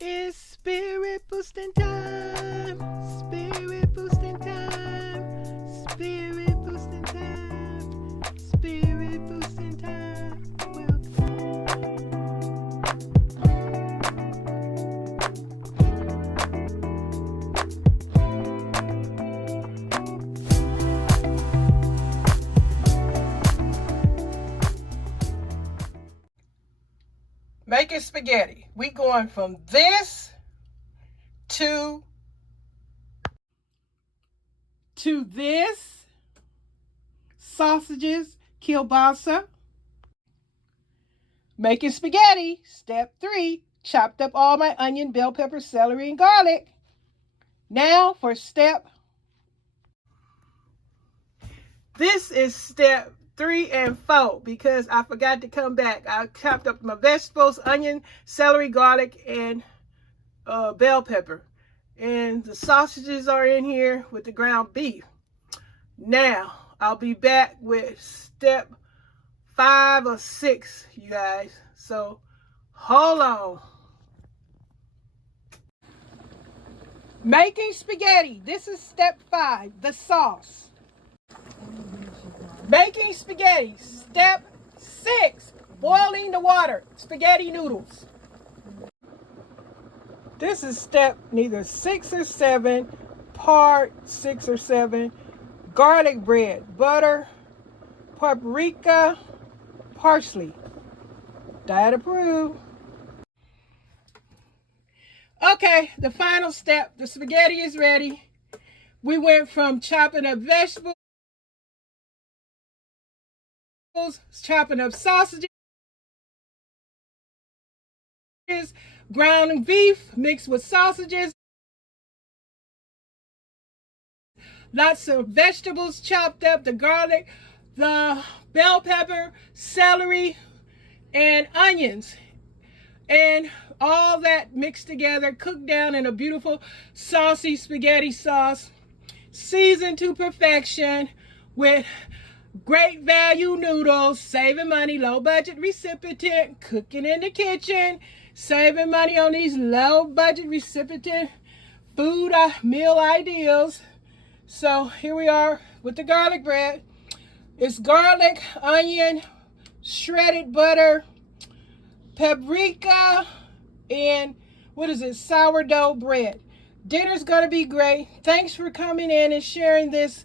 It's spirit boosting time. Spirit boosting time. Spirit boosting time. Spirit boosting time. Making spaghetti. We going from this to this. Sausages, kielbasa. Making spaghetti. Step 3. Chopped up all my onion, bell pepper, celery, and garlic. Now for step. This is step 3 and 4 because I forgot to come back. I chopped up my vegetables, onion, celery, garlic, and bell pepper. And the sausages are in here with the ground beef. Now, I'll be back with step 5 or 6, you guys. So, hold on. Making spaghetti. This is step 5, the sauce. Making spaghetti. Step 6, boiling the water. Spaghetti noodles. This is step neither 6 or 7, part 6 or 7. Garlic bread, butter, paprika, parsley. Diet approved. Okay, the final step. The spaghetti is ready. We went from chopping up vegetables, chopping up sausages, ground beef mixed with sausages, lots of vegetables chopped up, the garlic, the bell pepper, celery, and onions. And all that mixed together, cooked down in a beautiful saucy spaghetti sauce, seasoned to perfection with great value noodles, saving money, low budget recipient, cooking in the kitchen, saving money on these low budget recipient food meal ideals. So here we are with the garlic bread. It's garlic, onion, shredded butter, paprika, and what is it? Sourdough bread. Dinner's gonna be great. Thanks for coming in and sharing this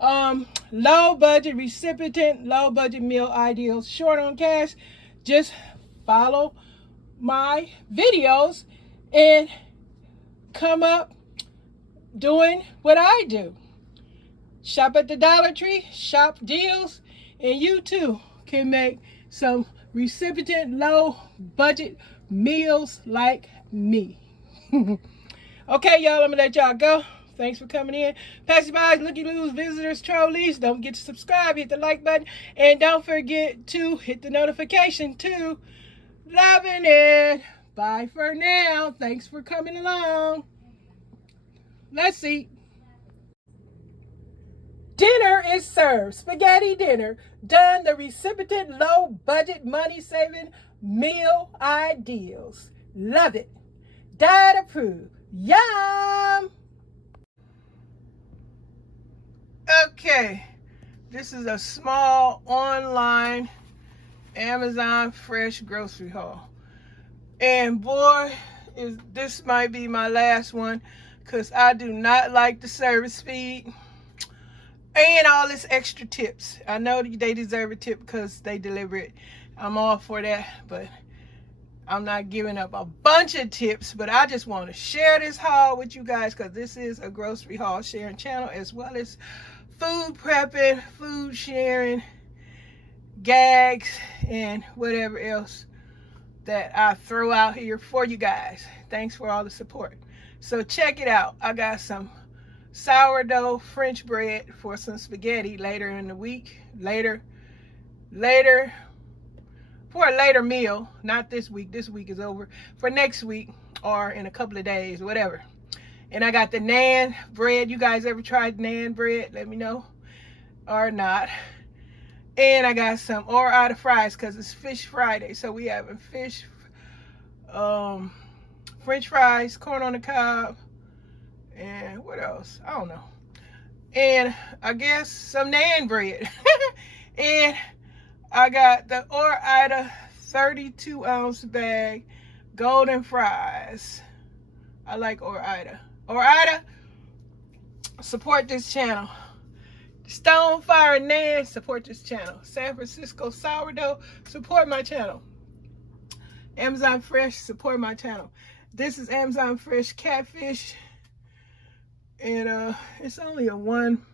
low budget recipient, low budget meal ideals. Short on cash. Just follow my videos and come up doing what I do. Shop at the Dollar Tree, shop deals, and you too can make some recipient low budget meals like me. Okay, y'all, I'm gonna let y'all go. Thanks for coming in. Passerbys, looky-loos, visitors, trolleys, don't forget to subscribe, hit the like button, and don't forget to hit the notification too. Loving it. Bye for now. Thanks for coming along. Let's eat. Dinner is served. Spaghetti dinner. Done the recipient low budget money saving meal ideals. Love it. Diet approved. Yum. Okay. This is a small online Amazon fresh grocery haul. And boy, this might be my last one because I do not like the service speed and all this extra tips. I know they deserve a tip because they deliver it. I'm all for that, but I'm not giving up a bunch of tips. But I just want to share this haul with you guys because this is a grocery haul sharing channel as well as food prepping, food sharing, gags, and whatever else that I throw out here for you guys. Thanks for all the support. So check it out. I got some sourdough French bread for some spaghetti later in the week. Later for a later meal. Not this week. This week is over. For next week or in a couple of days, whatever. And I got the naan bread. You guys ever tried naan bread? Let me know. Or not. And I got some out of fries because it's Fish Friday. So we having fish French fries, corn on the cob, and what else? I don't know. And I guess some naan bread. And I got the Ore-Ida 32-ounce bag, golden fries. I like Ore-Ida. Ore-Ida, support this channel. Stonefire Nan, support this channel. San Francisco sourdough, support my channel. Amazon Fresh, support my channel. This is Amazon Fresh catfish, and it's only a one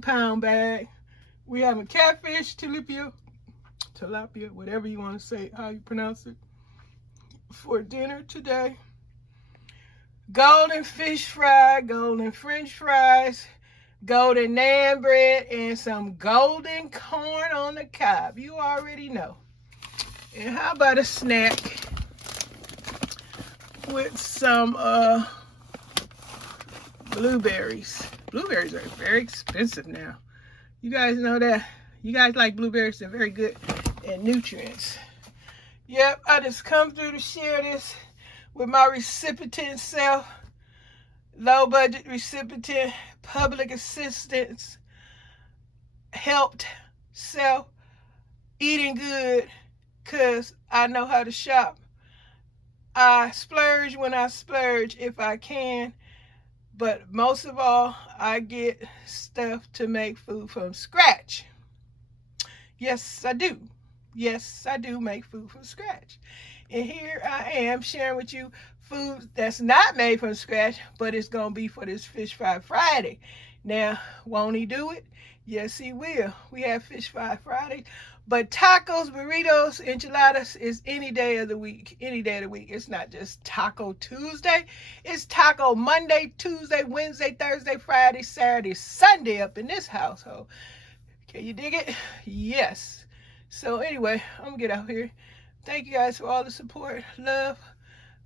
pound bag. We have a catfish, tilapia, whatever you want to say, how you pronounce it, for dinner today. Golden fish fry, golden French fries, golden naan bread, and some golden corn on the cob. You already know. And how about a snack with some blueberries? Blueberries are very expensive now. You guys know that. You guys like blueberries. They're very good in nutrients. Yep, I just come through to share this with my recipient self. Low budget recipient, public assistance, helped self, eating good, because I know how to shop. I splurge when I splurge if I can, but most of all, I get stuff to make food from scratch. Yes, I do. Yes, I do make food from scratch. And here I am sharing with you food that's not made from scratch, but it's going to be for this Fish Fry Friday. Now, won't he do it? Yes, he will. We have Fish Fry Friday. But tacos, burritos, enchiladas is any day of the week. Any day of the week. It's not just Taco Tuesday. It's Taco Monday, Tuesday, Wednesday, Thursday, Friday, Saturday, Sunday up in this household. Can you dig it? Yes. So anyway, I'm going to get out here. Thank you guys for all the support, love,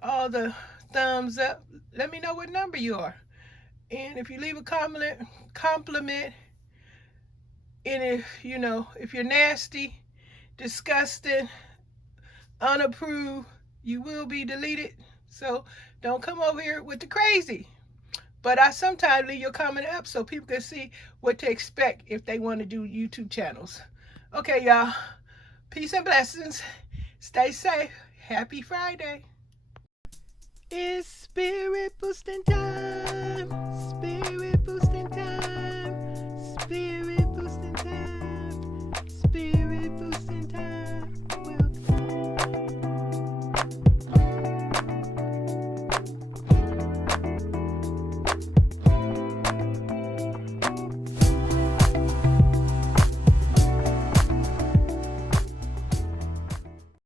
all the thumbs up. Let me know what number you are. And if you leave a compliment, and if, you know, if you're nasty, disgusting, unapproved, you will be deleted. So don't come over here with the crazy. But I sometimes leave your comment up so people can see what to expect if they want to do YouTube channels. Okay, y'all. Peace and blessings. Stay safe. Happy Friday. It's spirit boosting time. Spirit boosting time. Spirit